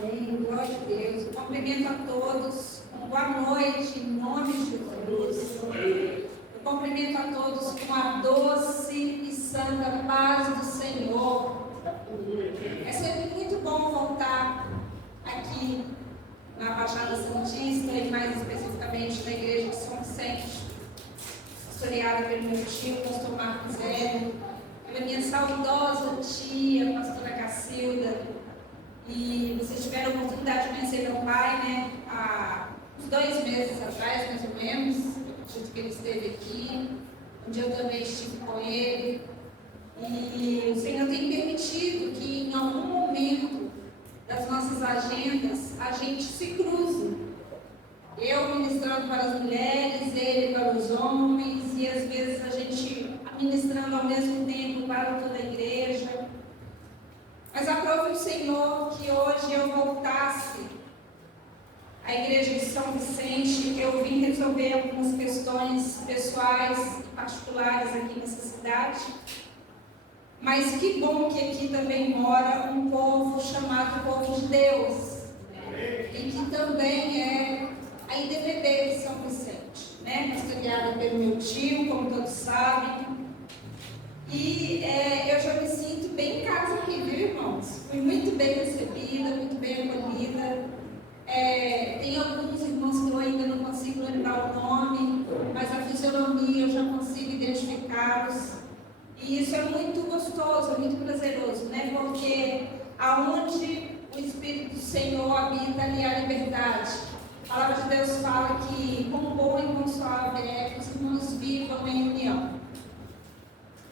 Amém. Glória a Deus. Eu cumprimento a todos. Boa noite, em nome de Jesus. Eu cumprimento a todos com a doce e santa paz do Senhor. É sempre muito bom voltar aqui na Baixada Santista e mais especificamente na Igreja de São Vicente, pastoreada pelo meu tio, pastor Marcos Hélio, pela minha saudosa tia, pastora Cacilda. E vocês tiveram a oportunidade de conhecer meu pai, né? Há uns 2 meses atrás, mais ou menos. Eu acredito que ele esteve aqui, onde eu também estive com ele. E o Senhor tem permitido que em algum momento das nossas agendas a gente se cruze. Eu ministrando para as mulheres, ele para os homens, e às vezes a gente ministrando ao mesmo tempo para toda a igreja. Mas aprove o Senhor que hoje eu voltasse à igreja de São Vicente. Eu vim resolver algumas questões pessoais e particulares aqui nessa cidade. Mas que bom que aqui também mora um povo chamado Povo de Deus. E que também é a IDVB de São Vicente, né? Pastoreada pelo meu tio, como todos sabem. E eu já me sinto bem em casa aqui, viu, irmãos? Fui muito bem recebida, muito bem acolhida. Tem alguns irmãos que eu ainda não consigo lembrar o nome, mas a fisionomia eu já consigo identificá-los. E isso é muito gostoso, é muito prazeroso, né? Porque aonde o Espírito do Senhor habita, ali há liberdade. A palavra de Deus fala que com bom e com suave é que os irmãos vivam em união.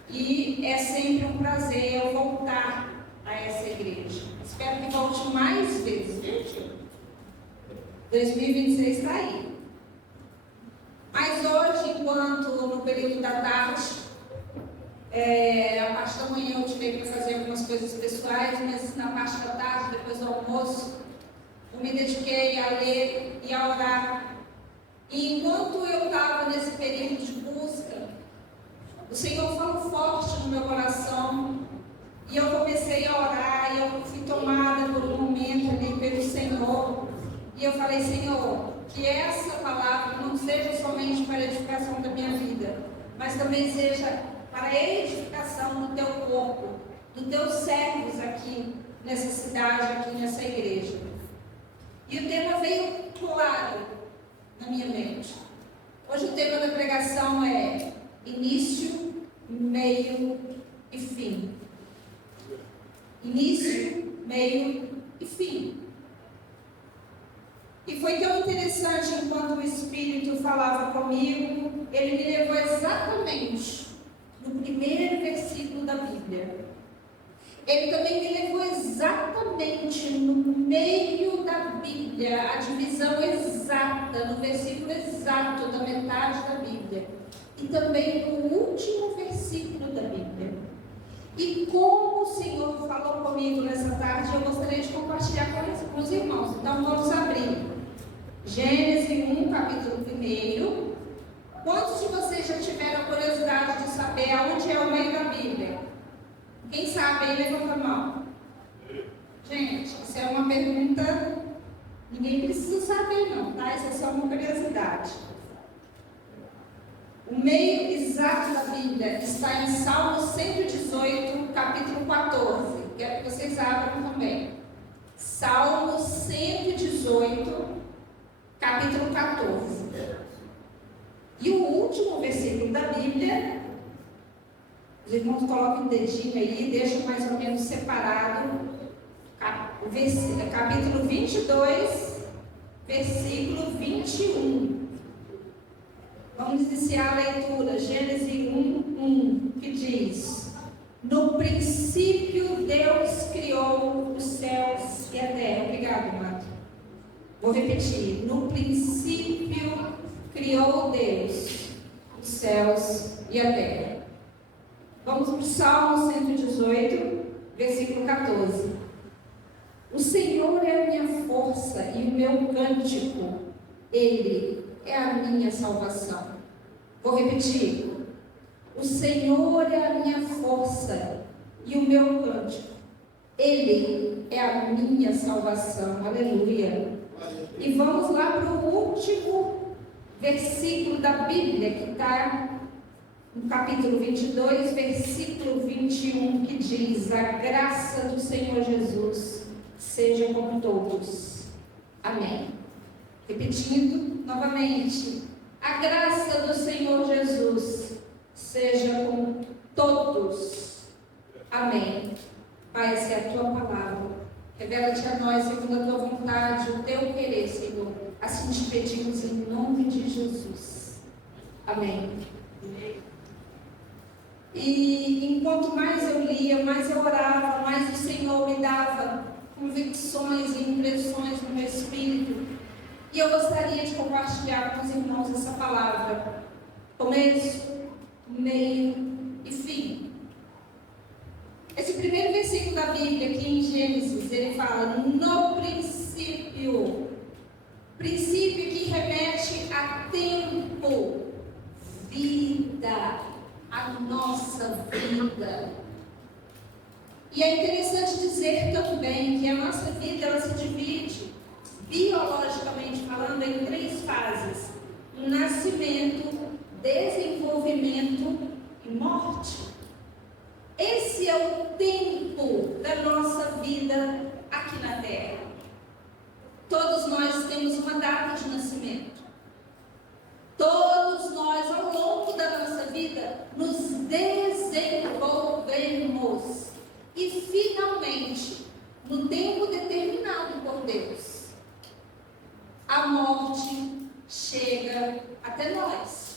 E é sempre um prazer eu voltar a essa igreja. Espero que volte mais vezes, viu, tio? 2026 está aí. Mas hoje, enquanto no período da tarde, a parte da manhã eu tive que fazer algumas coisas pessoais, mas na parte da tarde, depois do almoço, eu me dediquei a ler e a orar. E enquanto eu estava nesse período de busca, o Senhor falou forte no meu coração, e eu comecei a orar, e eu fui tomada por um momento ali pelo Senhor, e eu falei: Senhor, que essa palavra não seja somente para a edificação da minha vida, mas também seja para a edificação do teu corpo, dos teus servos aqui nessa cidade, aqui nessa igreja. E o tema veio claro na minha mente. Hoje o tema da pregação é início, meio e fim. Início, meio e fim. E foi tão interessante enquanto o Espírito falava comigo, ele me levou exatamente no primeiro versículo da Bíblia. Ele também me levou exatamente no meio da Bíblia, a divisão exata, no versículo exato da metade da Bíblia. E também no último versículo da Bíblia. E como o Senhor falou comigo nessa tarde, eu gostaria de compartilhar com os irmãos. Então vamos abrir Gênesis 1, capítulo 1. Quantos de vocês já tiveram a curiosidade de saber aonde é o meio da Bíblia? Quem sabe aí, levanta a mão. Gente, isso é uma pergunta, ninguém precisa saber não, tá? Isso é só uma curiosidade. O meio exato da Bíblia está em Salmo 118, capítulo 14. Quero que vocês abram também. Salmo 118, capítulo 14. E o último versículo da Bíblia, os irmãos colocam um dedinho aí, deixam mais ou menos separado. Capítulo 22, versículo 21. Vamos iniciar a leitura, Gênesis 1, que diz: No princípio Deus criou os céus e a terra. Obrigado, Mato. Vou repetir. No princípio criou Deus os céus e a terra. Vamos para o Salmo 118, versículo 14. O Senhor é a minha força e o meu cântico, Ele é a minha salvação. Vou repetir. O Senhor é a minha força e o meu cântico, Ele é a minha salvação. Aleluia. E vamos lá para o último versículo da Bíblia, que está no capítulo 22, versículo 21, que diz: a graça do Senhor Jesus seja com todos. Amém. Repetindo novamente: a graça do Senhor Jesus seja com todos. Amém. Pai, essa é a tua palavra. Revela-te a nós segundo a tua vontade, o teu querer, Senhor. Assim te pedimos em nome de Jesus. Amém. E enquanto mais eu lia, mais eu orava, mais o Senhor me dava convicções e impressões no meu espírito. E eu gostaria de compartilhar com os irmãos essa palavra. Começo, meio e fim. Esse primeiro versículo da Bíblia, aqui em Gênesis, ele fala: no princípio. Princípio que remete a tempo, vida, a nossa vida. E é interessante dizer também que a nossa vida, ela se divide, biologicamente falando, em 3 fases: nascimento, desenvolvimento e morte. Esse é o tempo da nossa vida aqui na Terra. Todos nós temos uma data de nascimento. Todos nós, ao longo da nossa vida, nos desenvolvemos. E finalmente, no tempo determinado por Deus, a morte chega até nós.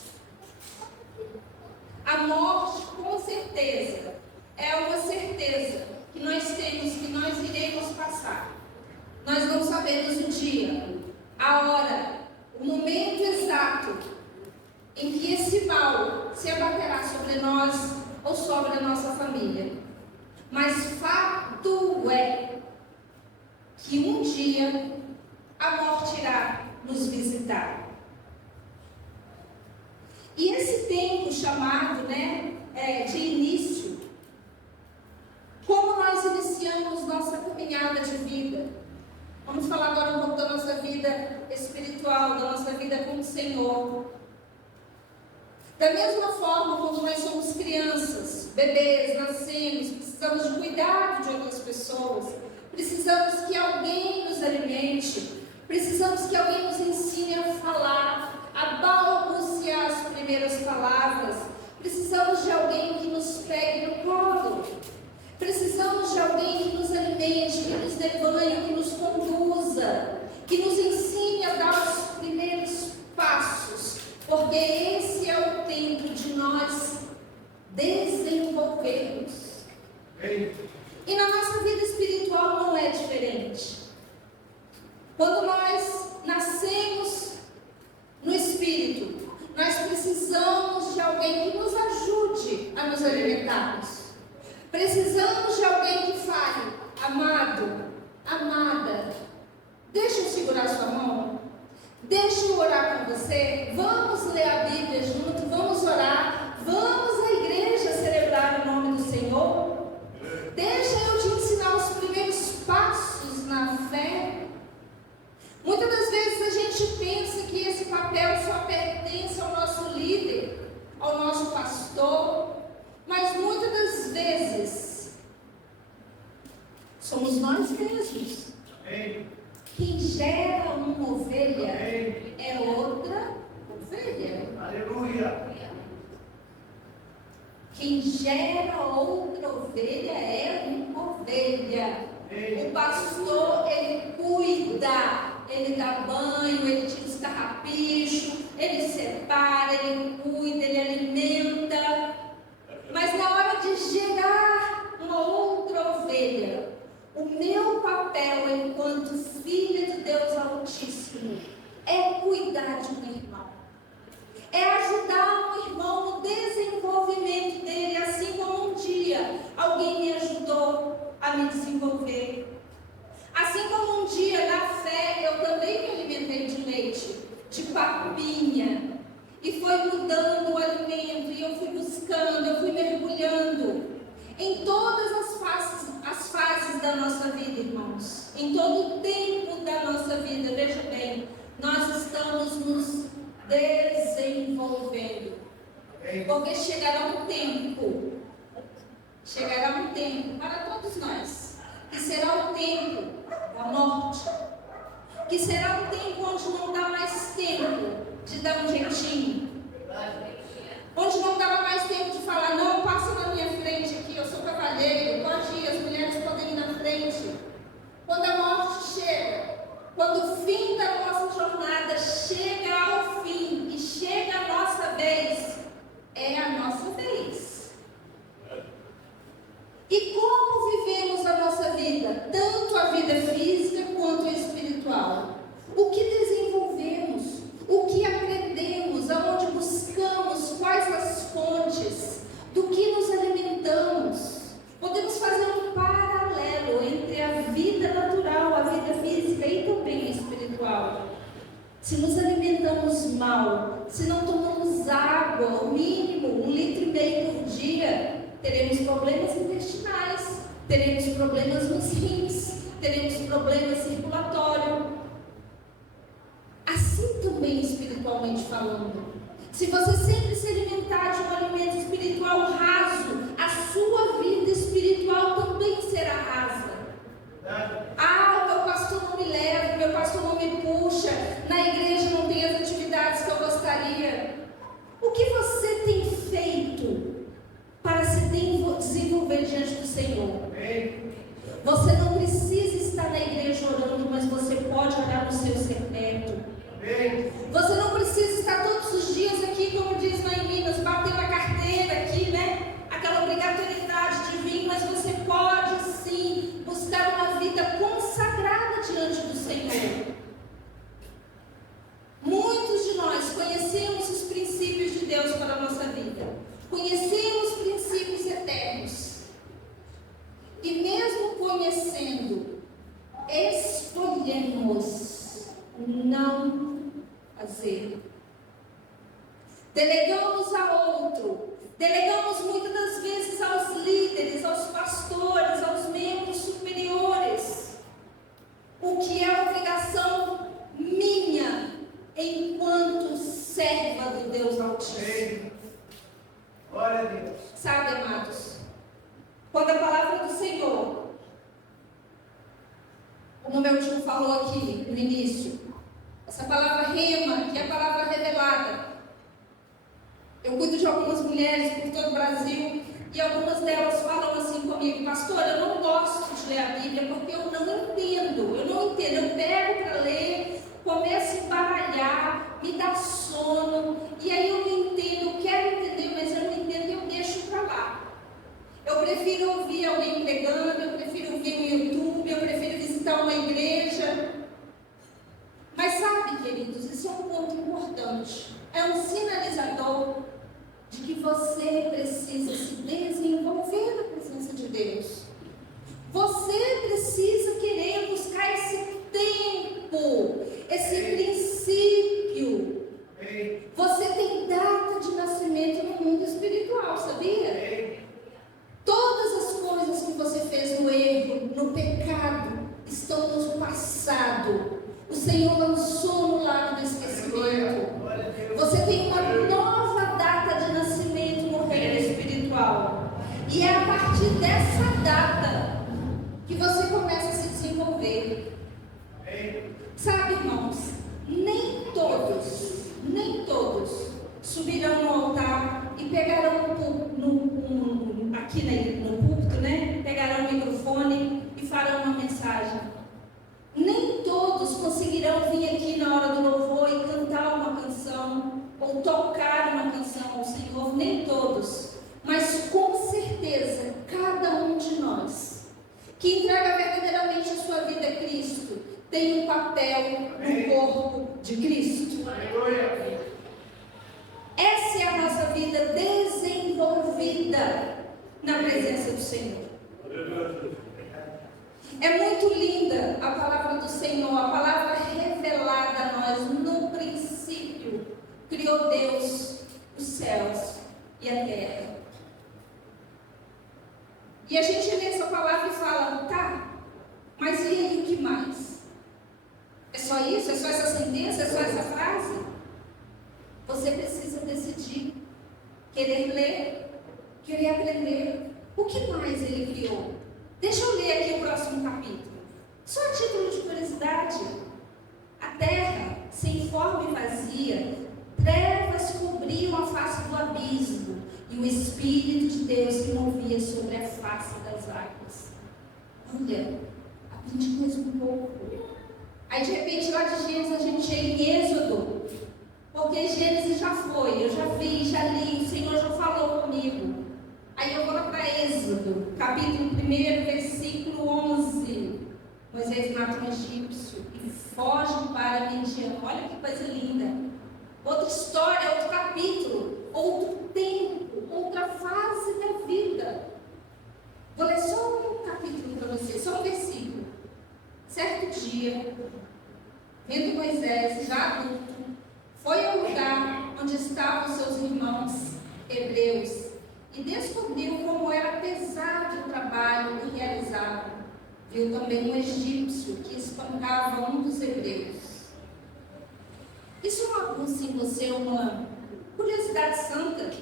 A morte, com certeza, é uma certeza que nós temos, que nós iremos passar. Nós não sabemos o dia, a hora, o momento exato em que esse mal se abaterá sobre nós ou sobre a nossa família. Mas fato é que um dia a morte irá nos visitar. E esse tempo chamado, de início, como nós iniciamos nossa caminhada de vida? Vamos falar agora um pouco da nossa vida espiritual, da nossa vida com o Senhor. Da mesma forma, quando nós somos crianças, bebês, nascemos, precisamos de cuidado de outras pessoas, precisamos que alguém nos alimente, precisamos que alguém nos ensine a falar, a balbuciar as primeiras palavras, precisamos de alguém que nos pegue no colo, precisamos de alguém que nos alimente, que nos dê banho, que nos conduza, que nos ensine a dar os primeiros passos, porque esse é o tempo de nós desenvolvermos. E na nossa vida espiritual não é diferente. Quando nós nascemos no Espírito, nós precisamos de alguém que nos ajude a nos alimentarmos. Precisamos de alguém que fale: amado, amada, deixa eu segurar sua mão, deixa eu orar com você, vamos ler a Bíblia junto, vamos orar, vamos à igreja celebrar o nome do Senhor, deixa eu te ensinar os primeiros passos na fé. Muitas das vezes a gente pensa que esse papel só pertence ao nosso líder, ao nosso pastor, mas muitas das vezes somos nós mesmos. Quem gera uma ovelha é outra ovelha. Aleluia. Quem gera outra ovelha é uma ovelha. O pastor, ele cuida, ele dá banho, ele tira os carrapichos, ele separa, ele cuida, ele alimenta. Mas na hora de gerar uma outra ovelha, o meu papel enquanto filha de Deus Altíssimo é cuidar de um irmão, é ajudar um irmão no desenvolvimento dele, assim como um dia alguém me ajudou a me desenvolver. Assim como um dia na fé eu também me alimentei de leite, de papinha, e foi mudando o alimento, e eu fui buscando, eu fui mergulhando. Em todas as fases da nossa vida, irmãos, em todo o tempo da nossa vida, veja bem, nós estamos nos desenvolvendo. Porque chegará um tempo para todos nós, que será o tempo da morte, que será um tempo onde não dá mais tempo de dar um jeitinho, onde não dá mais tempo de falar, não, passa na minha frente aqui, eu sou cavalheiro, pode ir, as mulheres podem ir na frente. Quando a morte chega, quando o fim da nossa jornada chega ao fim e chega a nossa vez, é a nossa vez. E como vivemos a nossa vida? Tanto a vida física quanto a espiritual. O que desenvolvemos? O que aprendemos? Aonde buscamos? Quais as fontes? Do que nos alimentamos? Podemos fazer um paralelo entre a vida natural, a vida física e também a espiritual. Se nos alimentamos mal, se não tomamos água, o mínimo, 1,5 litro por dia, teremos problemas intestinais, teremos problemas nos rins, teremos problemas circulatórios. Assim também espiritualmente falando. Se você sempre se alimentar de um alimento espiritual raso, a sua vida espiritual também será rasa. Ah, o meu pastor não me leva, o meu pastor não me puxa, na igreja não tem as atividades que eu gostaria. O que você tem feito para se desenvolver diante do Senhor? Você não precisa estar na igreja orando, mas você pode orar no seu secreto. Você não precisa estar todos os dias aqui, como diz lá em Minas, batendo a carteira aqui, né? Aquela obrigatoriedade de vir, mas você pode sim buscar uma vida consagrada diante do Senhor. Muitos de nós conhecemos os princípios de Deus para a nossa vida, conhecemos princípios eternos, e mesmo conhecendo, escolhemos não fazer. Delegamos a outro, delegamos muitas das vezes aos líderes, aos pastores, aos membros superiores, o que é obrigação minha enquanto serva do Deus Altíssimo. Glória a Deus. Sabe, amados, quando a palavra do Senhor, como meu tio falou aqui no início, essa palavra rema, que é a palavra revelada. Eu cuido de algumas mulheres por todo o Brasil e algumas delas falam assim comigo: pastor, eu não gosto de ler a Bíblia porque eu não entendo. Eu pego para ler, começo a embaralhar, me dá sono, e aí eu não entendo, eu quero entender, mas eu não entendo e eu deixo para lá. Eu prefiro ouvir alguém pregando, eu prefiro ouvir no YouTube, eu prefiro visitar uma igreja. Mas sabe, queridos, isso é um ponto importante. É um sinalizador de que você precisa se desenvolver na presença de Deus. Você precisa querer buscar esse tempo, esse princípio. Você tem data de nascimento no mundo espiritual, sabia? Todas as coisas que você fez no erro, no pecado, estão no passado. O Senhor lançou no lago do esquecimento. Você tem uma nova data de nascimento no reino espiritual. E é a partir dessa data que você começa a se desenvolver. Sabe, irmãos, nem todos subirão no altar e pegarão aqui no púlpito, né? Pegarão o microfone e farão uma mensagem. Nem todos conseguirão vir aqui na hora do louvor e cantar uma canção ou tocar uma canção ao Senhor, nem todos, mas com certeza cada um de nós que entrega verdadeiramente a sua vida a Cristo tem um papel no corpo de Cristo. Essa é a nossa vida desenvolvida na presença do Senhor. É muito linda a palavra do Senhor, a palavra revelada a nós. No princípio, criou Deus os céus e a terra. E a gente lê essa palavra e fala, tá, mas e aí o que mais? É só isso? É só essa sentença? É só essa frase? Você precisa decidir, querer ler, querer aprender. O que mais ele criou? Deixa eu ler aqui o próximo capítulo. Só a título de curiosidade. A terra, sem forma e vazia, trevas cobriam a face do abismo, e o Espírito de Deus se movia sobre a face das águas. Olha, aprende mais um pouco. Aí de repente lá de Gênesis a gente chega em Êxodo, porque Gênesis já foi, eu já vi, já li, o Senhor já falou comigo. Aí eu vou lá para Êxodo, capítulo 1, versículo 11. Moisés mata um egípcio e foge para Midian. Olha que coisa linda. Outra história, outro capítulo, outro tempo, outra fase da vida. Vou ler só um capítulo para vocês, só um versículo. Certo dia, vendo Moisés, já adulto, foi ao lugar onde estavam seus irmãos hebreus e descobriu como era pesado o trabalho que realizavam. Viu também um egípcio que espancava um dos hebreus. Isso não aguça em você uma curiosidade santa?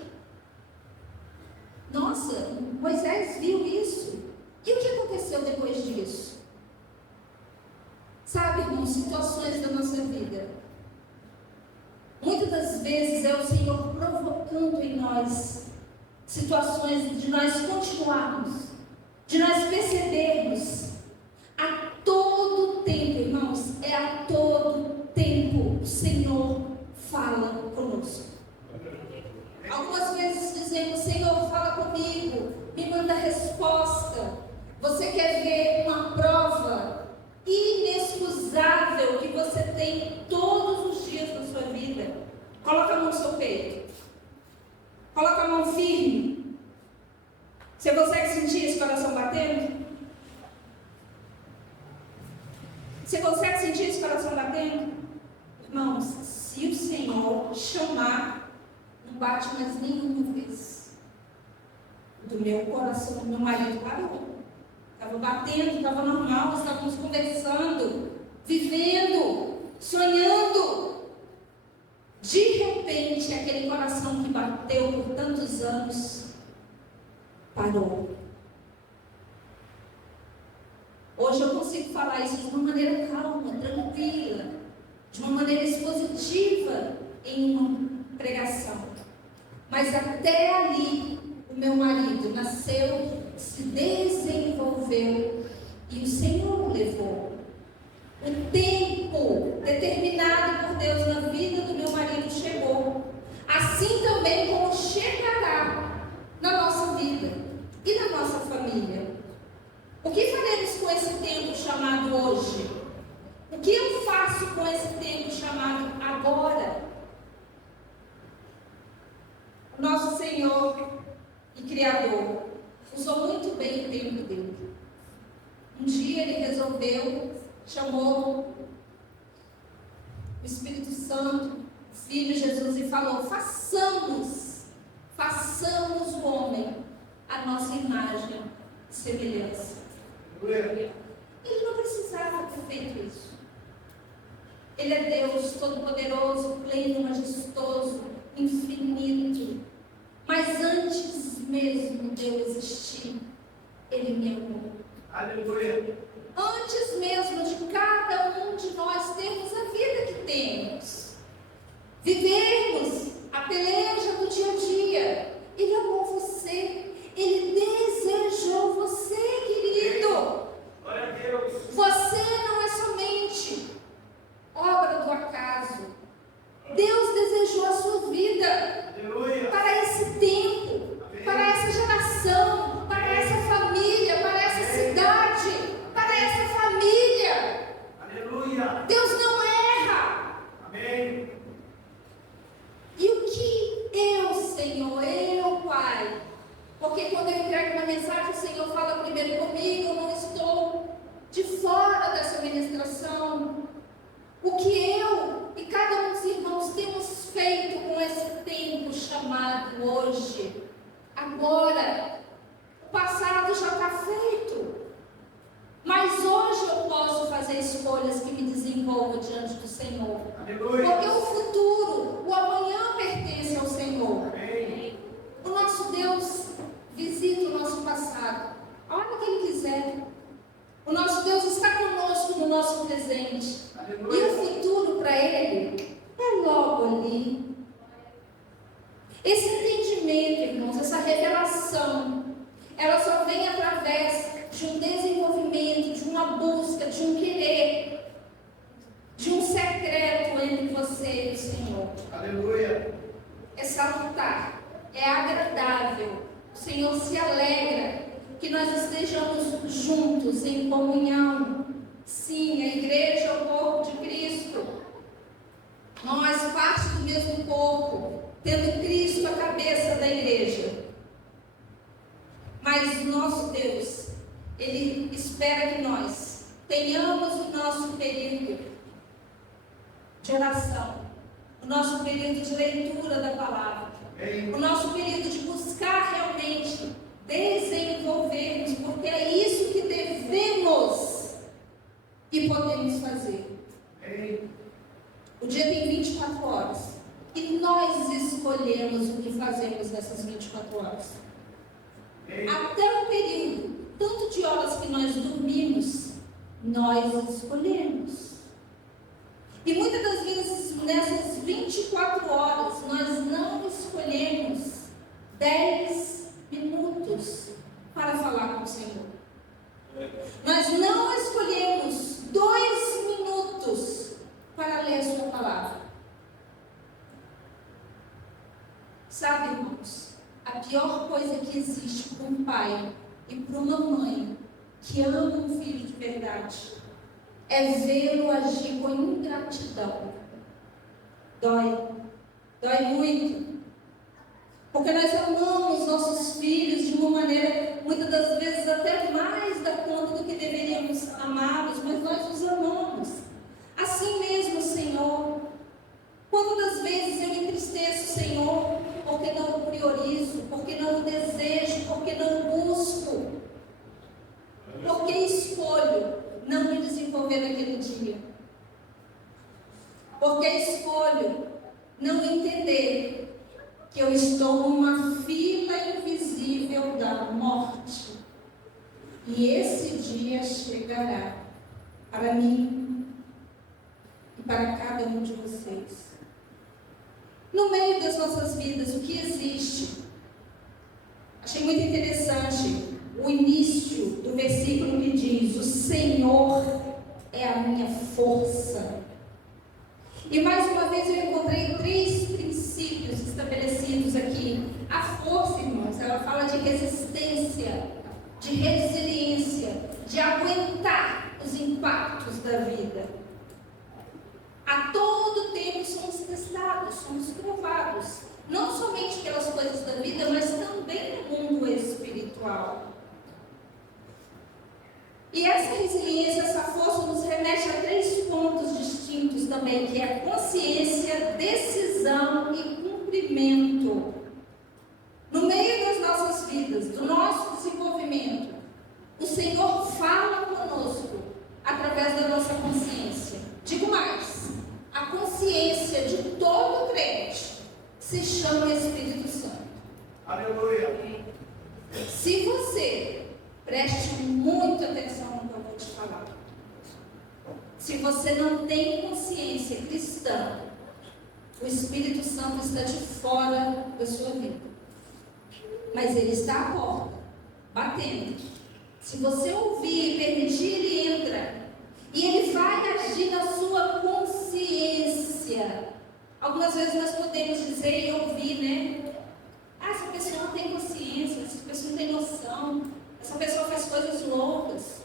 Nossa, Moisés viu isso. E o que aconteceu depois disso? Sabe, irmãos, situações da nossa vida. Muitas das vezes é o Senhor provocando em nós situações de nós continuarmos, de nós percebermos. A todo tempo, irmãos, é a todo tempo o Senhor fala conosco. Algumas vezes dizemos, Senhor, fala comigo, me manda resposta. Você quer ver uma prova inexcusável que você tem todos os dias da sua vida? Coloca a mão no seu peito. Coloca a mão firme. Você consegue sentir esse coração batendo? Você consegue sentir esse coração batendo? Irmãos, se o Senhor chamar, não bate mais nenhuma vez. Do meu coração, do meu marido parou. Estava batendo, estava normal, estávamos conversando, vivendo, sonhando. De repente, aquele coração que bateu por tantos anos, parou. Hoje eu consigo falar isso de uma maneira calma, tranquila, de uma maneira expositiva em uma pregação. Mas até ali, o meu marido nasceu, se desenvolveu e o Senhor o levou. O tempo determinado por Deus na vida do meu marido chegou. Assim também como chegará na nossa vida e na nossa família. O que faremos com esse tempo chamado hoje? O que eu faço com esse tempo chamado agora? O nosso Senhor e Criador usou muito bem o tempo dele. Um dia ele resolveu, chamou o Espírito Santo, o Filho Jesus, e falou: façamos o homem a nossa imagem e semelhança. Ele não precisava ter feito isso. Ele é Deus todo-poderoso, pleno, majestoso, infinito. Mas antes mesmo de eu existir, Ele me amou. Aleluia. Antes mesmo de cada um de nós termos a vida que temos, vivermos a peleja do dia a dia, Ele amou você. Ele desejou você, querido. Glória a Deus. Você não é somente obra do acaso. Deus desejou a sua vida. Aleluia. Para esse tempo, para essa geração, para essa família, para essa cidade, para essa família. Aleluia. Deus não erra. Amém. E o que eu, Senhor, eu, Pai, porque quando eu entrego uma mensagem, o Senhor fala primeiro comigo, eu não estou de fora dessa ministração. O que eu e cada um dos irmãos temos feito com esse tempo chamado hoje, agora. O passado passado já está feito. Mas hoje eu posso fazer escolhas que me desenvolvam diante do Senhor. Aleluia. Porque o futuro, o amanhã pertence ao Senhor. Amém. O nosso Deus visita o nosso passado a hora que Ele quiser. O nosso Deus está conosco no nosso presente. Aleluia. E o futuro para Ele é logo ali. Esse entendimento, irmãos, essa revelação, ela só vem através de um desenvolvimento, de uma busca, de um querer, de um secreto entre você e o Senhor. Aleluia. É salutar, é agradável. O Senhor se alegra que nós estejamos juntos em comunhão. Sim, a igreja é o corpo de Cristo. Nós, parte do mesmo corpo, tendo Cristo a cabeça da igreja. Mas nosso Deus, Ele espera que nós tenhamos o nosso período de oração, o nosso período de leitura da palavra, o nosso período de buscar realmente desenvolvermos, porque é isso que devemos e podemos fazer. O dia tem 24 horas e nós escolhemos o que fazemos nessas 24 horas. Até o período, tanto de horas que nós dormimos, nós escolhemos. E muitas das vezes, nessas 24 horas, nós não escolhemos 10 minutos para falar com o Senhor. Nós não escolhemos 2 minutos para ler a sua palavra. Sabe, irmãos, a pior coisa que existe para um pai e para uma mãe que ama um filho de verdade é vê-lo agir com ingratidão. Dói muito. Porque nós amamos nossos filhos de uma maneira, muitas das vezes até mais da conta do que deveríamos amá-los, mas nós os amamos. Assim mesmo, Senhor. Quantas vezes eu entristeço o Senhor porque não o priorizo, porque não o desejo, porque não o busco, porque escolho não me desenvolver naquele dia, porque escolho não entender que eu estou numa fila invisível da morte, e esse dia chegará para mim e para cada um de vocês. No meio das nossas vidas, o que existe? Achei muito interessante o início do versículo que diz: o Senhor é a minha força. E mais uma vez eu encontrei 3 princípios estabelecidos aqui. A força, irmãos, ela fala de resistência, de resiliência, de aguentar os impactos da vida. A todo tempo somos testados, somos provados, não somente pelas coisas da vida, mas também no mundo espiritual. E essa resiliência, essa força nos remete a 3 pontos distintos também, que é consciência, decisão e cumprimento. No meio das nossas vidas, do nosso desenvolvimento, o Senhor fala conosco através da nossa consciência. Digo mais, a consciência de todo crente se chama Espírito Santo. Aleluia. Se você, preste muita atenção no que eu vou te falar. Se você não tem consciência cristã, o Espírito Santo está de fora da sua vida. Mas ele está à porta, batendo. Se você ouvir e permitir, ele entra. E ele vai agir na sua consciência. Algumas vezes nós podemos dizer e ouvir, né? Ah, essa pessoa não tem consciência, essa pessoa não tem noção, essa pessoa faz coisas loucas.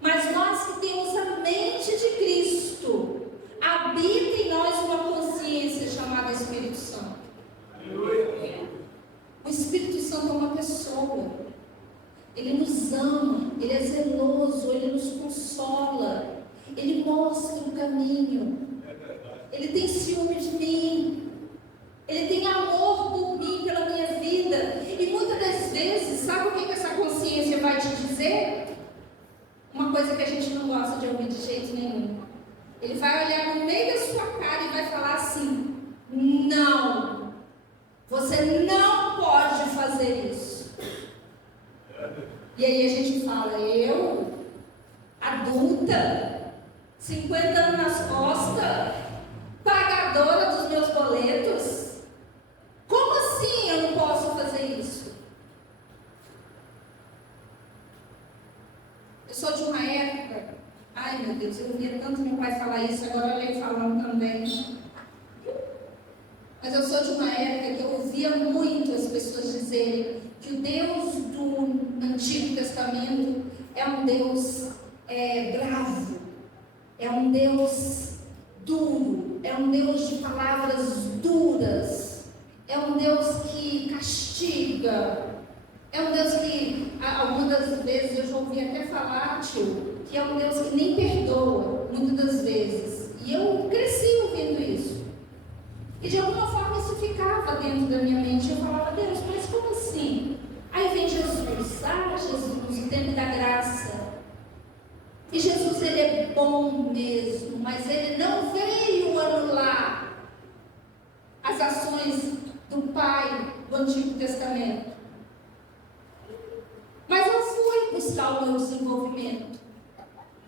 Mas nós que temos a mente de Cristo, habita em nós uma consciência chamada Espírito Santo. Aleluia. O Espírito Santo é uma pessoa. Ele nos ama, ele é zeloso, ele gosta de ouvir de jeito nenhum. Ele vai olhar no meio da sua cara e vai falar assim: não, você não pode fazer isso. E aí a gente fala: eu, adulta, 50 anos nas costas, pagadora dos meus boletos, como assim eu não posso fazer isso? Eu sou de uma época, ai meu Deus, eu ouvia tanto meu pai falar isso, agora eu venho falando também. Mas eu sou de uma época que eu ouvia muito as pessoas dizerem que o Deus do Antigo Testamento é um Deus bravo, é um Deus duro, é um Deus de palavras duras, é um Deus que castiga, é um Deus que, algumas das vezes eu já ouvi até falar, tio, que é um Deus que nem perdoa, muitas das vezes. E eu cresci ouvindo isso. E de alguma forma isso ficava dentro da minha mente. Eu falava: Deus, mas como assim? Aí vem Jesus, Jesus, o tempo da graça. E Jesus, ele é bom mesmo, mas ele não veio anular as ações do Pai do Antigo Testamento. Mas eu fui buscar o meu desenvolvimento.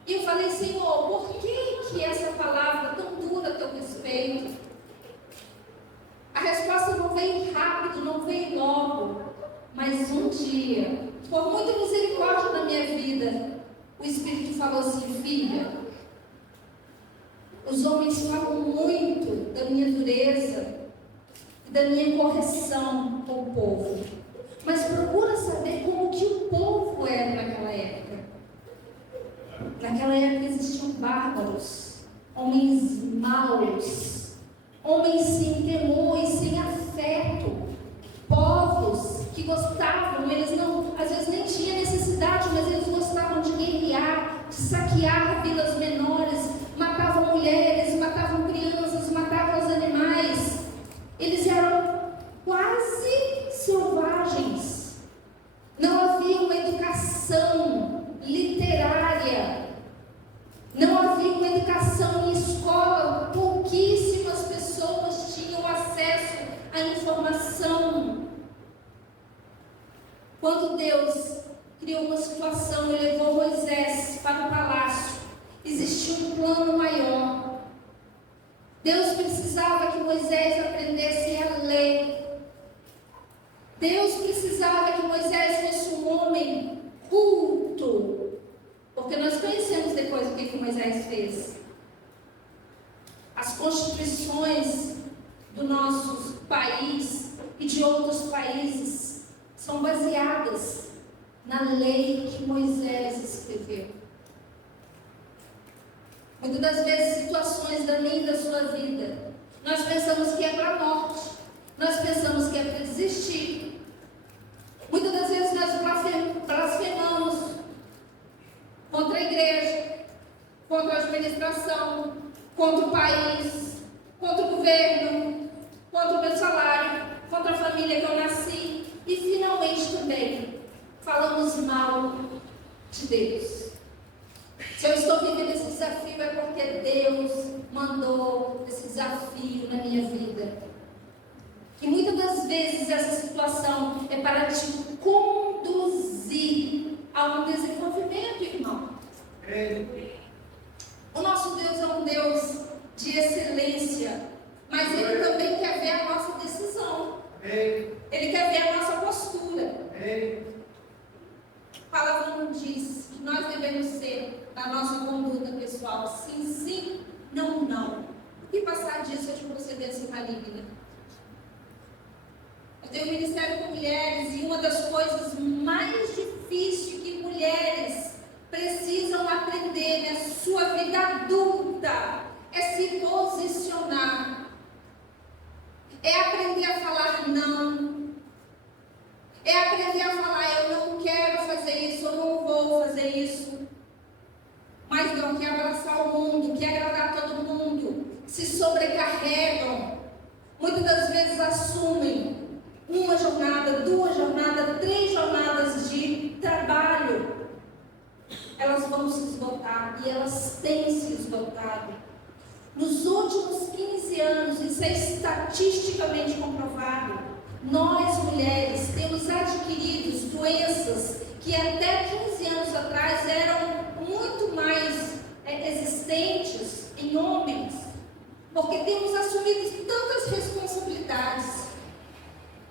E eu falei: Senhor, por que essa palavra tão dura a teu respeito? A resposta não veio rápido, não veio logo. Mas um dia, por muita misericórdia na minha vida, o Espírito falou assim: filha, os homens falam muito da minha dureza e da minha correção com o povo. Mas procura saber como que o povo era naquela época. Naquela época existiam bárbaros, homens maus, homens sem temor e sem afeto, povos que gostavam, eles não, às vezes nem tinham necessidade, mas eles gostavam de guerrear, de saquear vilas menores, matavam mulheres, matavam crianças, matavam os animais. Eles eram quase selvagens. Não havia uma educação literária, não havia uma educação em escola, pouquíssimas pessoas tinham acesso à informação. Quando Deus criou uma situação e levou Moisés para o palácio, existia um plano maior. Deus precisava que Moisés aprendesse a lei. Deus precisava que Moisés fosse um homem culto. Porque nós conhecemos depois o que Moisés fez. As constituições do nosso país e de outros países são baseadas na lei que Moisés escreveu. Muitas das vezes, situações da minha e da sua vida, nós pensamos que é para a morte, nós pensamos que é para desistir. Muitas das vezes nós blasfemamos contra a igreja, contra a administração, contra o país, contra o governo, contra o meu salário, contra a família que eu nasci e finalmente também falamos mal de Deus. Se eu estou vivendo esse desafio é porque Deus mandou esse desafio na minha vida. E muitas das vezes essa situação é para te conduzir a um desenvolvimento, irmão. O nosso Deus é um Deus de excelência, mas Ele também quer ver a nossa decisão. Ele quer ver a nossa postura. A palavra não diz que nós devemos ser, na nossa conduta pessoal, sim, sim, não, não. O que passar disso é de procedência maligna. Eu tenho um ministério com mulheres e uma das coisas mais difíceis que mulheres precisam aprender na sua vida adulta é se posicionar, é aprender a falar não, é aprender a falar: eu não quero fazer isso, eu não vou fazer isso. Mas não quer abraçar o mundo, quer agradar todo mundo, se sobrecarregam, muitas das vezes assumem uma jornada, 2 jornadas, 3 jornadas de trabalho. Elas vão se esgotar, e elas têm se esgotado. Nos últimos 15 anos, isso é estatisticamente comprovado, nós mulheres temos adquirido doenças que até 15 anos atrás eram muito mais existentes em homens, porque temos assumido tantas responsabilidades.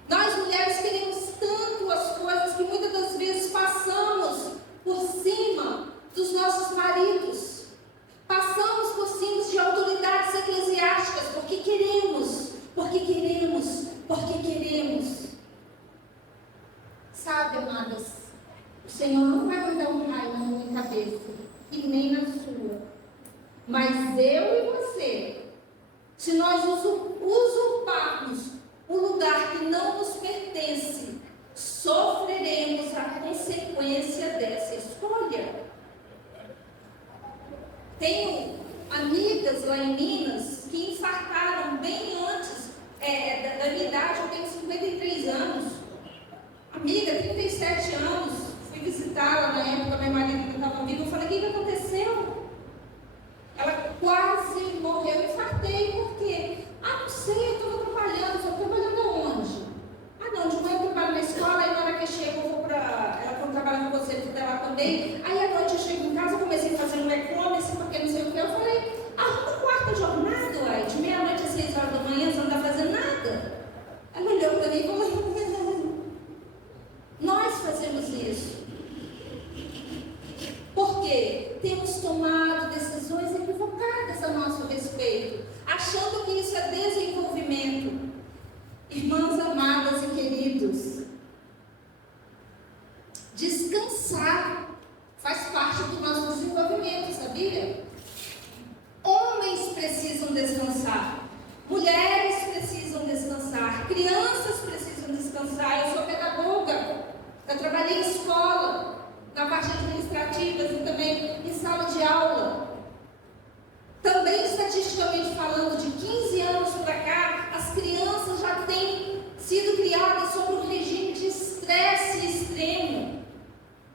Nós mulheres queremos tanto as coisas que muitas das vezes passamos por cima dos nossos maridos, passamos por cima de autoridades eclesiásticas, porque queremos. Sabe, amadas, o Senhor não vai mandar um raio na minha cabeça e nem na sua, mas eu e você, se nós usurparmos o lugar que não nos pertence, sofreremos a consequência dessa escolha. Tenho amigas lá em Minas que infartaram bem antes da minha idade. Eu tenho 53 anos. Amiga, 37 anos. Fui visitá-la na época, meu marido ainda estava vivo. Eu falei: o que aconteceu? Ela quase morreu. Eu infartei. Por quê? Não sei, eu estou trabalhando. Estou trabalhando aonde? Não, de manhã eu trabalho na escola, aí na hora que eu chego eu vou para... Ela foi trabalhar com você dela também. Aí à noite eu chego em casa, eu comecei a fazer um e-commerce, porque não sei o que. Eu falei: arruma quarta jornada, uai, de meia-noite às 6 horas da manhã, você não está fazendo nada. Ela olhou para mim e falou: nós fazemos isso. Porque temos tomado decisões equivocadas a nosso respeito, achando que isso é desenvolvimento. Irmãs amadas e queridos, descansar faz parte do nosso desenvolvimento, sabia? Homens precisam descansar, mulheres precisam descansar, crianças precisam descansar. Eu sou pedagoga, eu trabalhei em escola, na parte administrativa e também em sala de aula. Também estatisticamente falando, de 15 anos para cá, as crianças já têm sido criadas sob um regime de estresse extremo.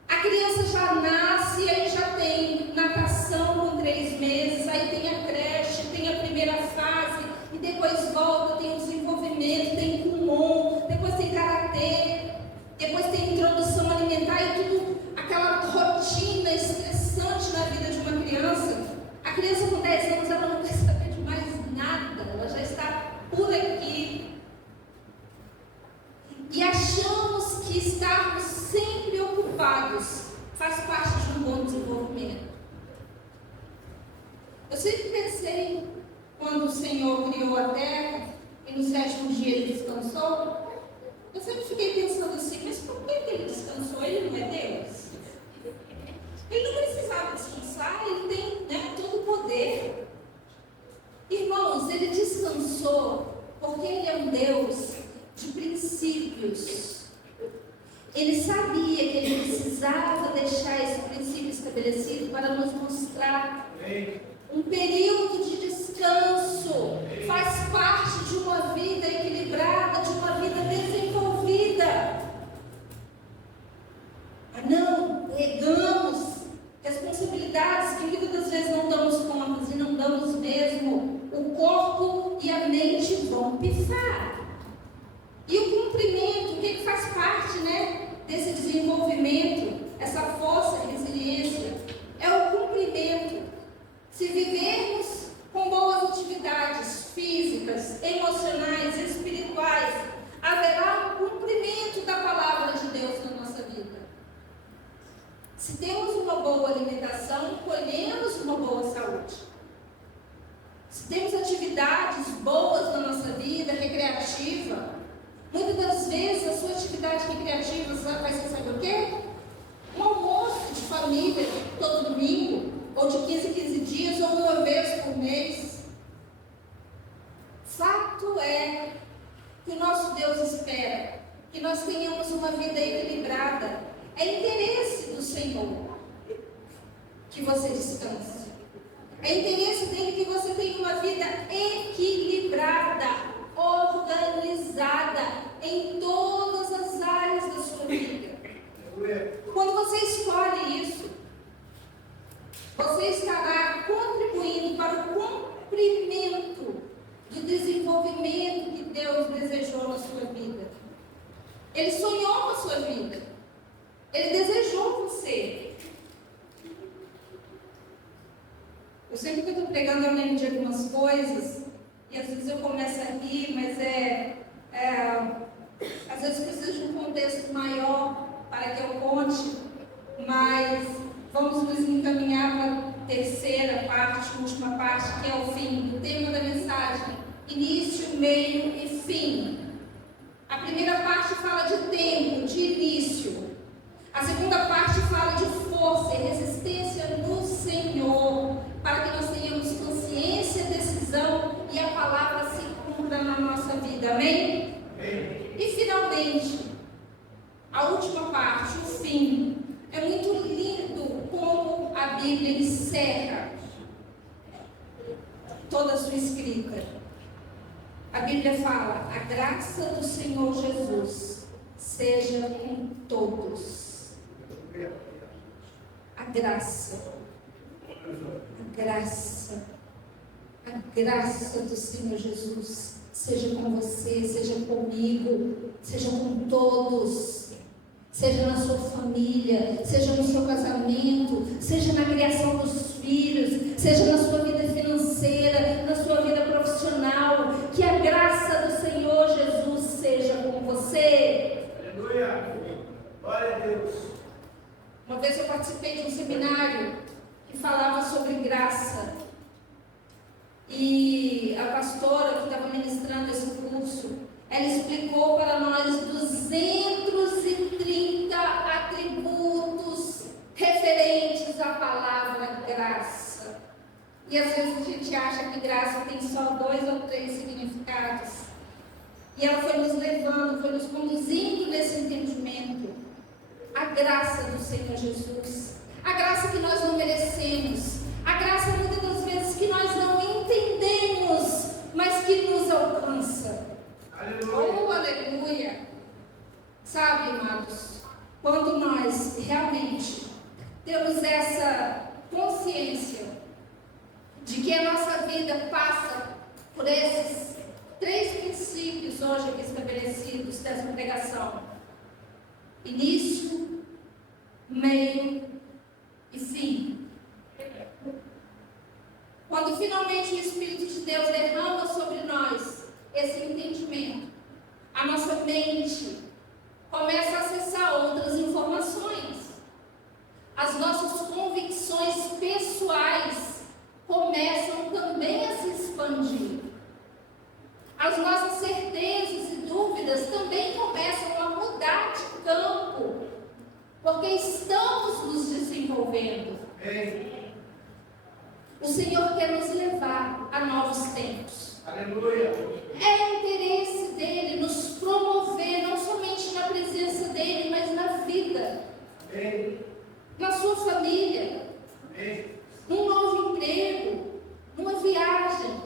A criança já nasce, aí já tem natação com 3 meses, aí tem a creche, tem a primeira fase, e depois volta, tem o desenvolvimento, tem Kumon, depois tem karatê, depois tem introdução alimentar e tudo, aquela rotina estressante na vida de uma criança. A criança com 10 anos, ela não quer saber de mais nada, ela já está por aqui. E achamos que estarmos sempre ocupados faz parte de um bom desenvolvimento. Eu sempre pensei, quando o Senhor criou a terra e no 7º dia Ele descansou, eu sempre fiquei pensando assim: mas por que Ele descansou? Ele não é Deus? Ele não precisava descansar, Ele tem todo o poder. Irmãos, Ele descansou porque Ele é um Deus de princípios. Ele sabia que Ele precisava deixar esse princípio estabelecido para nos mostrar um período de descanso. Faz parte de uma vida equilibrada, de uma vida desenvolvida. Não negamos responsabilidades que muitas das vezes não damos conta, e não damos mesmo. O corpo e a mente vão pifar. E o cumprimento, o que faz parte, desse desenvolvimento, essa força e resiliência, é o cumprimento. Se vivermos com boas atividades físicas, emocionais, espirituais, haverá um cumprimento da palavra de Deus na nossa vida. Se temos uma boa alimentação, colhemos uma boa saúde. Se temos atividades boas na nossa vida, recreativa, muitas das vezes a sua atividade recreativa vai ser, sabe o quê? Um almoço de família todo domingo, ou de 15 em 15 dias, ou uma vez por mês. Fato é que o nosso Deus espera que nós tenhamos uma vida equilibrada. É interesse do Senhor que você descanse. É interesse dele que você tenha uma vida equilibrada, organizada em todas as áreas da sua vida. Quando você escolhe isso, você estará contribuindo para o cumprimento do desenvolvimento que Deus desejou na sua vida. Ele sonhou com a sua vida. Ele desejou você. Eu sempre que eu estou pregando, eu lembro de algumas coisas, e às vezes eu começo a rir, mas às vezes precisa de um contexto maior para que eu conte, mas vamos nos encaminhar para a terceira parte, última parte, que é o fim, o tema da mensagem: início, meio e fim. A primeira parte fala de tempo, de início. A segunda parte fala de força e resistência no Senhor, para que nós tenhamos consciência, decisão e a palavra se cumpra na nossa vida. Amém? Amém. E finalmente, a última parte, o fim. É muito lindo como a Bíblia encerra toda a sua escrita. A Bíblia fala: a graça do Senhor Jesus seja com todos. A graça. A graça. A graça do Senhor Jesus seja com você, seja comigo, seja com todos. Seja na sua família, seja no seu casamento, seja na criação dos filhos, seja na sua vida financeira, na sua vida profissional. Que a graça do Senhor Jesus seja com você. Aleluia. Glória a Deus. Uma vez eu participei de um seminário que falava sobre graça. E a pastora que estava ministrando esse curso, ela explicou para nós 230 atributos referentes à palavra graça. E às vezes a gente acha que graça tem só 2 ou 3 significados. E ela foi nos levando, foi nos conduzindo nesse entendimento. A graça do Senhor Jesus. A graça que nós não merecemos. A graça muitas das vezes que nós não entendemos, mas que nos alcança. Aleluia. Oh, aleluia! Sabe, amados, quando nós realmente temos essa consciência de que a nossa vida passa por esses 3 princípios hoje aqui estabelecidos dessa pregação: início, meio e fim. Quando finalmente o Espírito de Deus derrama sobre nós esse entendimento, a nossa mente começa a acessar outras informações. As nossas convicções pessoais começam também a se expandir. As nossas certezas e dúvidas também começam a mudar de campo, porque estamos nos desenvolvendo. Amém. O Senhor quer nos levar a novos tempos. Aleluia. É interesse dele nos promover, não somente na presença dele, mas na vida, Amém. na sua família, Amém. num novo emprego, numa viagem,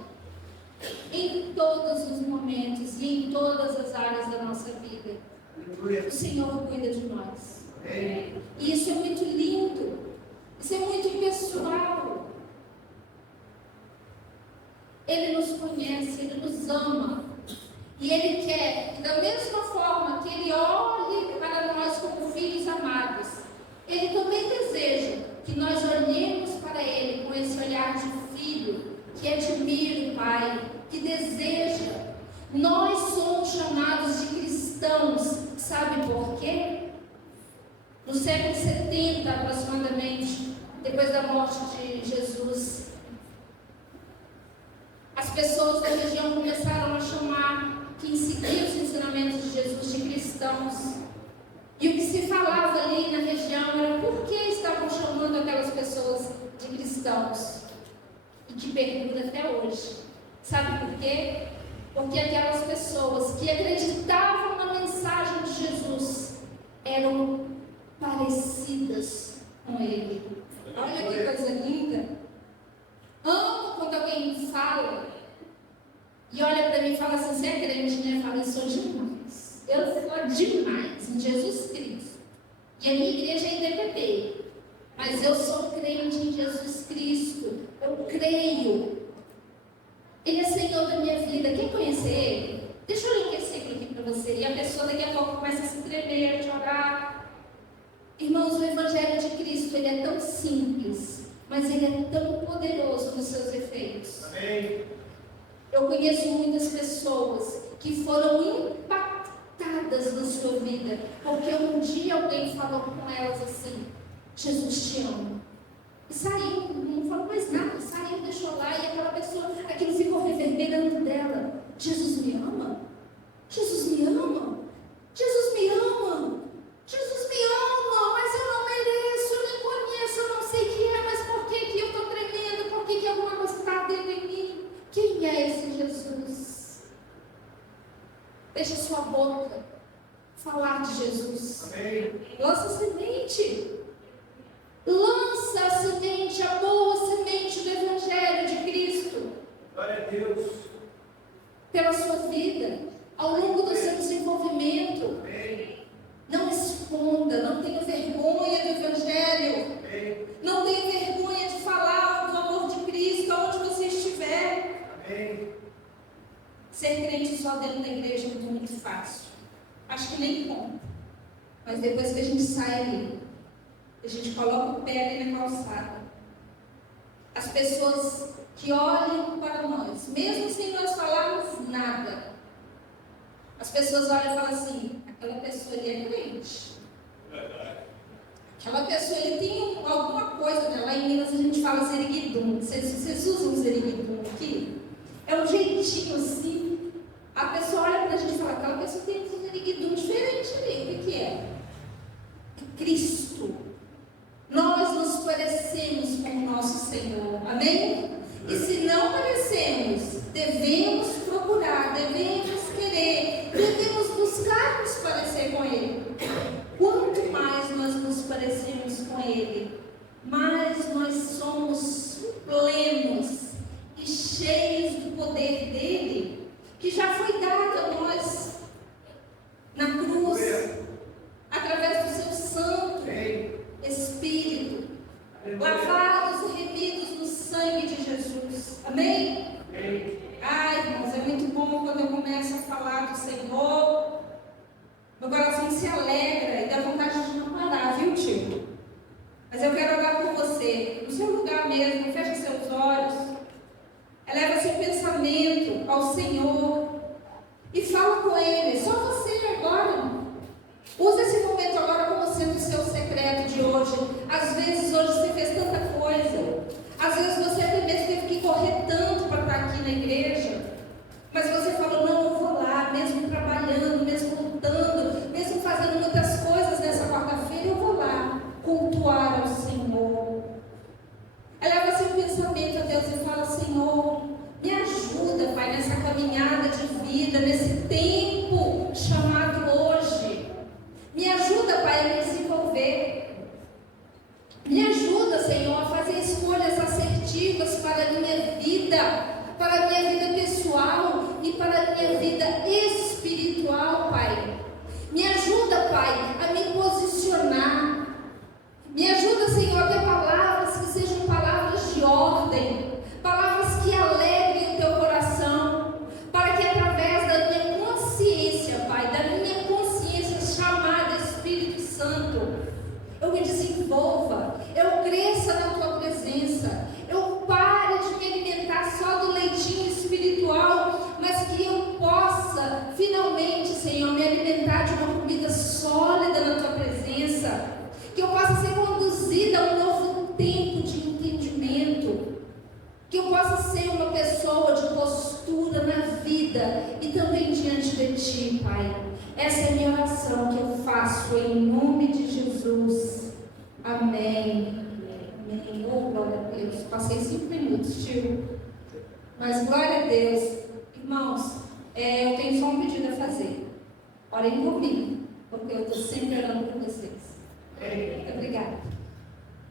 em todos os momentos e em todas as áreas da nossa vida. Aleluia. O Senhor cuida de nós. Amém. E isso é muito lindo, isso é muito pessoal. Ele nos conhece, Ele nos ama. E Ele quer que, da mesma forma que Ele olhe para nós como filhos amados, Ele também deseja que nós olhemos para Ele com esse olhar de filho, que admira o Pai, que deseja. Nós somos chamados de cristãos, sabe por quê? No século 70, aproximadamente, depois da morte de Jesus, as pessoas da região começaram a chamar quem seguia os ensinamentos de Jesus de cristãos. E o que se falava ali na região era por que estavam chamando aquelas pessoas de cristãos. E que perdura até hoje. Sabe por quê? Porque aquelas pessoas que acreditavam na mensagem de Jesus eram parecidas com Ele. Olha que coisa linda. Amo quando alguém fala e olha para mim e fala assim: você é crente, né? Eu falo: eu sou demais. Eu sou demais em Jesus Cristo. E a minha igreja é IDPB. Mas eu sou crente em Jesus Cristo. Eu creio. Ele é Senhor da minha vida. Quem conhece Ele? Deixa eu ler um versículo aqui para você. E a pessoa daqui a pouco começa a se tremer, a chorar. Irmãos, o Evangelho de Cristo, ele é tão simples, mas ele é tão poderoso nos seus efeitos. Amém. Eu conheço muitas pessoas que foram impactadas na sua vida, porque um dia alguém falou com elas assim: Jesus te ama. E saiu, não falou mais nada, saiu, deixou lá, e aquela pessoa, aquilo ficou reverberando dela. Jesus me ama? Jesus me ama? Jesus me ama? Jesus me ama, mas eu não mereço, eu nem conheço, eu não sei quem é, mas por que eu estou tremendo? Por que alguma coisa está dentro em mim? Quem é esse Jesus? Deixa sua boca falar de Jesus. Amém. Lança semente. Lança a semente, a boa semente do Evangelho de Cristo. Glória a Deus. Pela sua vida, ao longo do seu desenvolvimento. Amém. Não esconda, não tenha vergonha do Evangelho. Amém. Não tenha vergonha de falar do amor de Cristo aonde você estiver. Amém. Ser crente só dentro da igreja é muito fácil. Acho que nem conta. Mas depois que a gente sai ali, a gente coloca o pé ali na calçada, as pessoas que olham para nós, mesmo sem nós falarmos nada, as pessoas olham e falam assim: aquela pessoa ali é crente. Aquela pessoa ali tem alguma coisa, né? Lá em Minas a gente fala zeriguidum. Vocês usam zeriguidum aqui? É um jeitinho assim. A pessoa olha para a gente e fala: aquela pessoa tem um zeriguidum diferente ali. O que é? Cristo. Nós nos parecemos com o nosso Senhor. Amém? E se não parecemos, devemos procurar, devemos querer, devemos buscar nos parecer com Ele. Quanto mais nós nos parecemos com Ele, mais nós somos plenos e cheios do poder dele, que já foi dado a nós na cruz, através do seu Santo Espírito, lavados e remidos no sangue de Jesus. Amém? Amém. Ai, irmãos, é muito bom quando eu começo a falar do Senhor. Meu coração se alegra e dá vontade de não parar, viu, tio? Mas eu quero orar por você, no seu lugar mesmo, feche seus olhos, eleva seu pensamento ao Senhor e fala com Ele, só você agora. Usa esse momento agora como sendo o seu secreto de hoje. Às vezes hoje você fez tanta coisa, às vezes você até mesmo teve que correr tanto para estar aqui na igreja, mas você falou: não, eu vou lá, mesmo trabalhando, mesmo lutando, mesmo fazendo muitas coisas nessa quarta-feira, eu vou lá cultuar ao Senhor. Eleva seu pensamento a Deus e fala: Senhor, me ajuda, Pai, nessa caminhada de vida, nesse tempo chamado hoje. Me ajuda, Pai, a me desenvolver. Me ajuda, Senhor, a fazer escolhas assertivas para a minha vida, para a minha vida pessoal e para a minha vida espiritual, Pai. Me ajuda, Pai, a me posicionar. Me ajuda, Senhor, a ter palavras que sejam palavras de ordem, palavras que alegrem o teu coração, para que através da minha consciência, Pai, da minha consciência chamada Espírito Santo, eu me desenvolva, eu cresça na tua presença, eu pare de me alimentar só do leitinho espiritual, mas que eu possa finalmente, Senhor, me alimentar de uma comida sólida na tua presença, que eu possa ser conduzida a um novo tempo de entendimento, que eu possa ser uma pessoa de postura na vida e também diante de ti, Pai. Essa é a minha oração que eu faço em nome de Jesus. Amém. Amém. Oh, glória a Deus. Passei 5 minutos, tio. Mas glória a Deus. Irmãos, eu tenho só um pedido a fazer. Orem comigo, porque eu estou sempre orando por vocês. Muito obrigada.